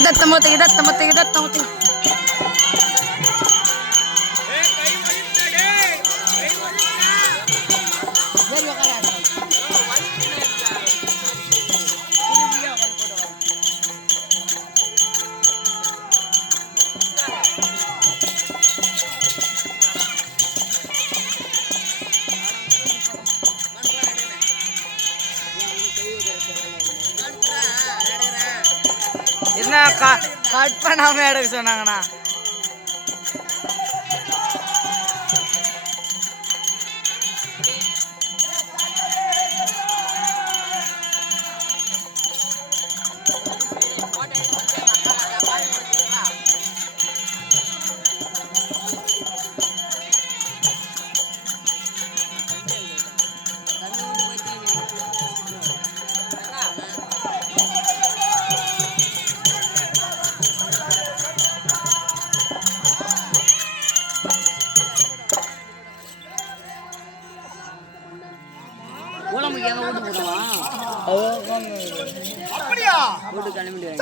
இதத்தமத்தி என்ன கட் பண்ணாம எடுக்க சொன்னாங்கண்ணா. அப்படியா போட்டு கிளம்பிடுவாங்க.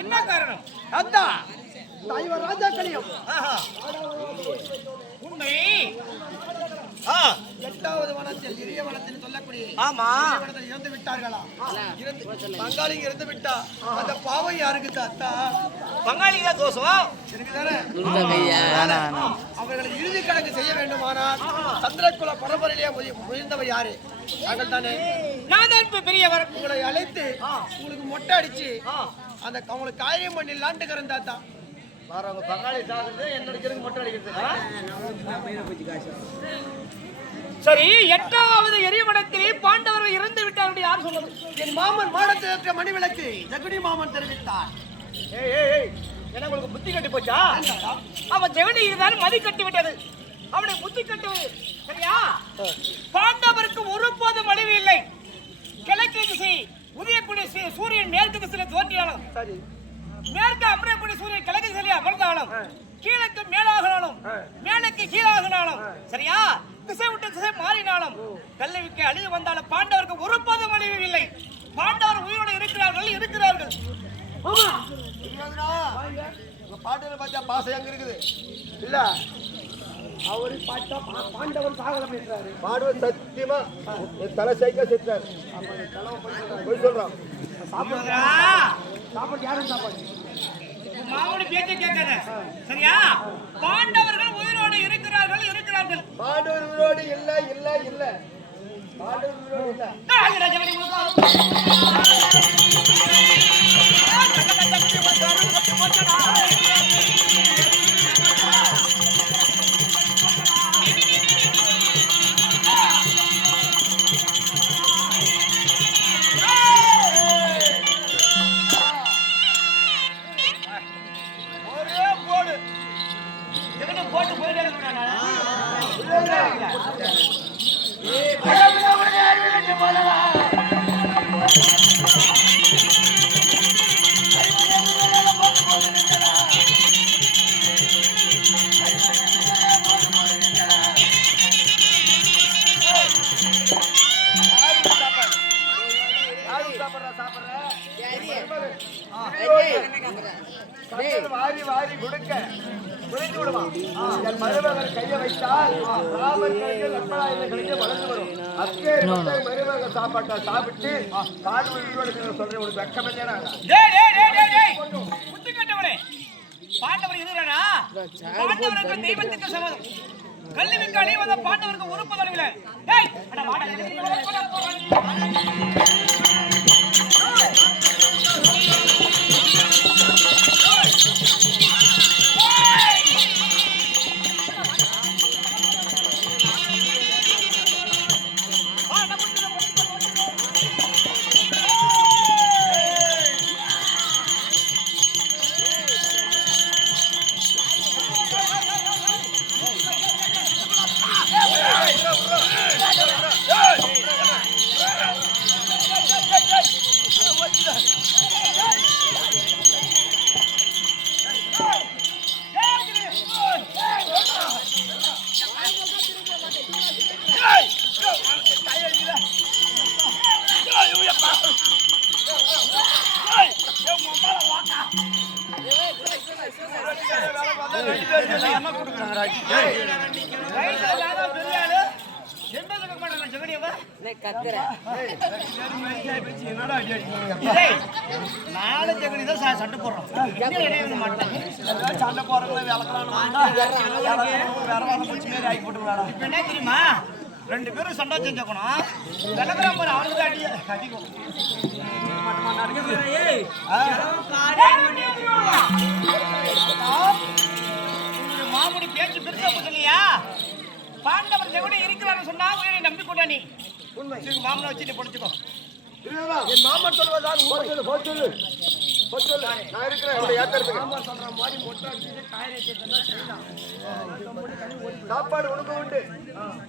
என்ன காரணம்? உண்மை 8வது வனத்தில் இரிய வனத்தில் சொல்லக்கூடிய இறந்து விட்டார்களா? பங்காளி இறந்து விட்டா அந்த பாவம் யாருக்கு தாத்தா? பங்காளிகளா தோஷம் இருக்குதானே? அவர்களை இறுதி கணக்கு செய்ய வேண்டுமானால் சந்திரகுல பரம்பரையிலே முயன்றவர் யாரு? தாங்கள் தானே. நான் தான் பெரியவர். உங்களை அழைத்து உங்களுக்கு மொட்டை அடிச்சு அந்த அவங்களுக்கு காரியம் பண்ணிடலான்ட்டு இருக்கிறேன் தாத்தா. பங்காளி சாகுறது என்னோட மொட்டை அடிக்கிறது. சரி, 8வது எரிமடத்திலே பாண்டவர்கள் இறந்து விட்டார்கள் யார் சொன்னது? என் மாமன் மாடத்தில் இருக்கிற மணிவிளக்கு ஜகுனி மாமன் தெரிவித்தார். என்ன உங்களுக்கு புத்தி கட்டி போச்சா? அவன் ஜெகனி இருந்தாலும் மதி கட்டி விட்டது. அவனை புத்தி கட்டுவது சரியா? பாண்டவருக்கு ஒருபோதும் அழிவு இல்லை. கிழக்கு திசை உதயக்கூடிய சூரியன் மேற்கு திசையில தோன்றியாலும் சரி, மேற்கு அமரக்கூடிய சூரியன் கிழக்கு திசையில அமர்ந்தாலும் கீழக்கு மேலாகினாலும் மேலுக்கு கீழாகினாலும் சரியா, திசை விட்டு திசை மாறினாலும் கல்விக்கு அழிவு வந்தாலும் பாண்டவருக்கு ஒருபோதும் அழிவு இல்லை. பாண்டவர் உயிரோடு இருக்கிறார்கள். பாண்டவர் பார்த்தா பாசம் எங்க இருக்குது இல்ல? அவரு பார்த்தா பாண்டவன் சாகல பேசுறாரு. பாண்டவன் சத்தியமா தலை சைக்கா செத்தாரு. போய் சொல்றான். சாப்பாடு யாரும் சாப்பாடு மாவோட பேச்சை கேட்காத சரியா? பாண்டவர்கள் உயிரோடு இருக்கிறார்கள். பாண்டவர் உயிரோடு இல்ல. பாண்டவர் உயிரோடு வாரி வாரி கொடுக்க குறைத்து விடுவான். என் மருமகன் கையை வைத்தால் ராமன் கையில் லட்சுமணாயுத கையில வளர்ந்து வரும். அப்பே மருமகன் சாப்பாட்டை சாப்பிட்டு காடு உயிரோடு சொல்றேன். ஒரு வெக்கம் இல்லையா? பாண்டவர் இருக்கிறாரா? பாண்டவருக்கு தெய்வத்துக்கு சமம். கல்வி மிக்காளி வந்த பாண்டவருக்கு உறுப்பு தரவில்லை. சண்டை போடுறோம் சண்டை போடுறதுல என்ன தெரியுமா? 2 பேரும் சண்டை செஞ்சுக்கணும். விளக்குறான் பாரு, அவனுக்கு அடிக்கும். மாமுடி பேச்சு பெருசா இல்லையா? பாண்டவர் செகுடி இருக்கிறான்னு சொன்னா உயிரை நம்பி கொண்டா நீ உண்மை. மாமனை வச்சு நீ படிச்சுக்கோ. என் மாமன் சொல்வதான் நான் இருக்கிறேன். சாப்பாடு உனக்கு உண்டு.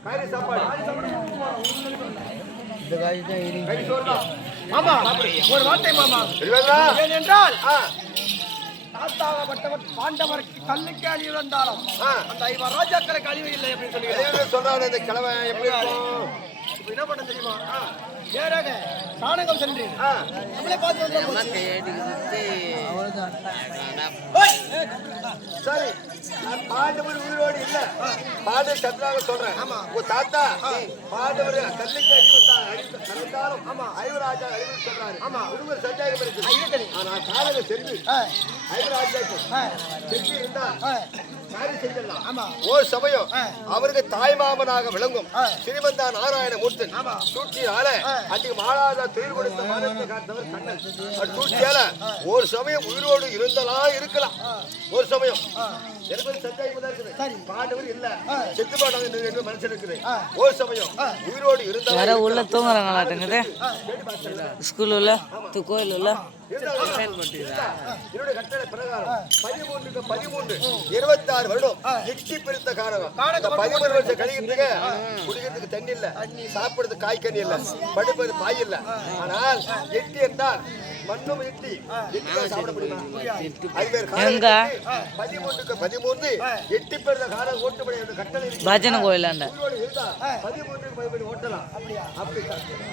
காரி சாப்பாடு மாமா. ஒரு வார்த்தை மாமா. ஏனென்றால் தாத்தாகப்பட்டவர் பாண்டவருக்கு கல்லுக்கு அழிவு வந்தாலும் அந்த 5 ராஜாக்களுக்கு அழிவு இல்லை அப்படின்னு சொல்லி சொல்றாரு. இந்த கிழமை எப்படி இருக்கும்? என்ன பண்ண தெரியுமா? நேராக சாணகம் சென்று நம்மளே பார்த்து சரி. பாண்டவர் உயிரோடு இல்ல, பாண்டவர் சத்ராக சொல்றேன். உங்க தாத்தா பாண்டவர் கல்லுக்கு அழிவுத்தாலும் 5 ராஜா அழிவு சொல்றாரு. ஒருவர் சந்தேகம் இருக்கு. ஆனா காலங்க சென்று 5 ராஜாக்கு சென்று இருந்தா காரியம் செஞ்சிடலாம். ஓர் சமயம் அவருக்கு தாய் மாமனாக விளங்கும் ஸ்ரீமந்தா நாராயண மூர்த்தன் சூழ்ச்சியால அன்றைக்கு மாளாத துயில் கொடுத்த மாநிலத்தை காத்தவர் கண்ணன். சூழ்ச்சியால ஒரு சமயம் உயிரோடு இருக்கலாம். ஒரு சமயம் எனக்கு ஒரு சந்தேகம் இருக்குது. பாண்டவர் இல்ல, செத்து பாடம் மனசு இருக்குது. ஒரு சமயம் உயிரோடு இருந்தாலும் உள்ள தூங்குறாங்க. ஸ்கூல் உள்ள கோயில் உள்ள என்னுடைய கட்டளை பிரகாரம் 13க்கு 13 26 வருடம் எட்டி பிரித்த காரணம். 13 வருஷம் கழிக்கிறதுக்கு குடிக்கிறதுக்கு தண்ணி இல்ல, சாப்பிடுறதுக்கு காய்கறி இல்ல, படுப்பது பாய் இல்ல. ஆனால் எட்டி என்றால் மண்ணும் எட்டி சாப்பிட முடியுமா? 13க்கு 13 எட்டி பிரித்த காரணம் ஓட்டுப்படி கட்டளை பஜனை கோயிலாண்ட 13க்கு 13 ஓட்டலாம். அப்படி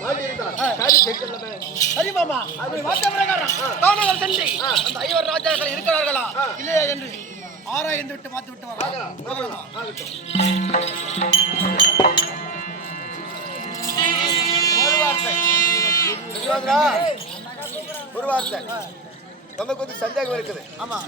மாட்டி இருந்தா காரியம் செஞ்சலாமே. சரி மாமா, அப்படி வார்த்தை பிரகாரம் தானங்கள் சென்று அந்த 5 ராஜாக்கள் இருக்கிறார்களா இல்லையா என்று ஆராய்ந்து விட்டு பார்த்து விட்டு வரலாம். ஒரு வார்த்தை நமக்கு வந்து சந்தேகம் இருக்குது. ஆமா.